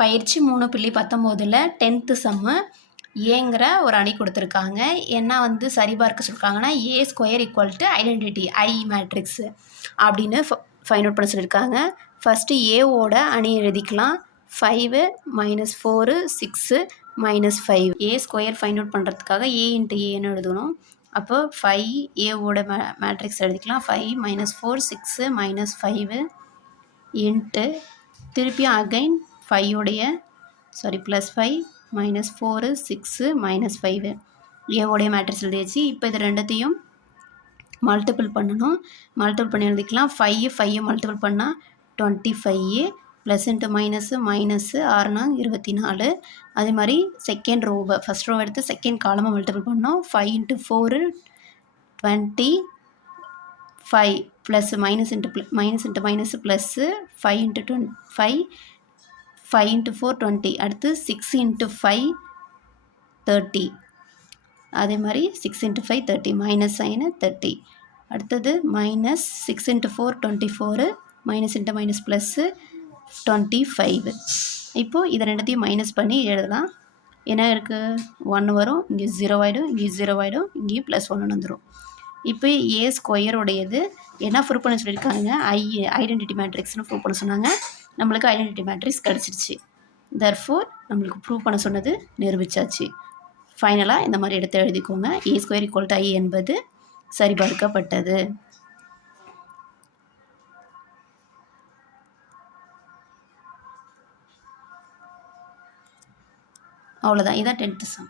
பயிற்சி 3.19ல் 10th சம்மு ஏங்கிற ஒரு அணி கொடுத்துருக்காங்க. என்ன வந்து சரிபார்க்க சொல்லியிருக்காங்கன்னா A² ஐடென்டிட்டி ஐ மேட்ரிக்ஸு அப்படின்னு ஃபைண்ட் அவுட் பண்ண சொல்லியிருக்காங்க. ஃபஸ்ட்டு ஏவோட அணி எழுதிக்கலாம். 5 -4 6 -5 A² ஃபைண்ட் அவுட் பண்ணுறதுக்காக A × Aன்னு எழுதணும். அப்போ 5 ஏவோட மேட்ரிக்ஸ் எழுதிக்கலாம். 5 -4 6 -5 இன்ட்டு திருப்பியும் அகைன் 5 உடைய +5 -4 6 -5 ஏவோடைய மேட்ரிக்ஸ் எழுதியாச்சு. இப்போ இது ரெண்டுத்தையும் மல்டிபிள் பண்ணணும். மல்டிபிள் பண்ணி எழுதிக்கலாம். 5 மல்டிபிள் பண்ணால் 25 ப்ளஸ் இன்ட்டு மைனஸு மைனஸு 6 24. அதே மாதிரி செகண்ட் ரோவை ஃபஸ்ட் ரோ எடுத்து செகண்ட் காலமை மல்டிபிள் பண்ணோம். 5 × 4 25 plus minus into minus plus 5 × 5 5 × 4 20. அடுத்து 6 × 5 30. அதே மாதிரி 6 × 5 30 மைனஸ் சைனு 30. அடுத்தது minus 6 × 4 24 minus into minus plus 25. இப்போது இதை ரெண்டுத்தையும் மைனஸ் பண்ணி எழுதலாம். என்ன இருக்குது 1 வரும், இங்கே 0 ஆகிடும், இங்கே 0 ஆகிடும், இங்கேயும் +1 வந்துடும். இப்போ A² உடையது என்ன ப்ரூவ் பண்ண சொல்லியிருக்காங்க, ஐடென்டிட்டி மேட்ரிக்ஸ்னு ப்ரூவ் பண்ண சொன்னாங்க. நம்மளுக்கு ஐடென்டிட்டி மேட்ரிக்ஸ் கிடச்சிருச்சு. தர்ஃபோர் நம்மளுக்கு ப்ரூவ் பண்ண சொன்னது நிரூபித்தாச்சு. ஃபைனலாக இந்த மாதிரி எடுத்து எழுதிக்கோங்க. A² I என்பது சரிபார்க்கப்பட்டது. அவ்வளோதான். இதான் 10th சம்.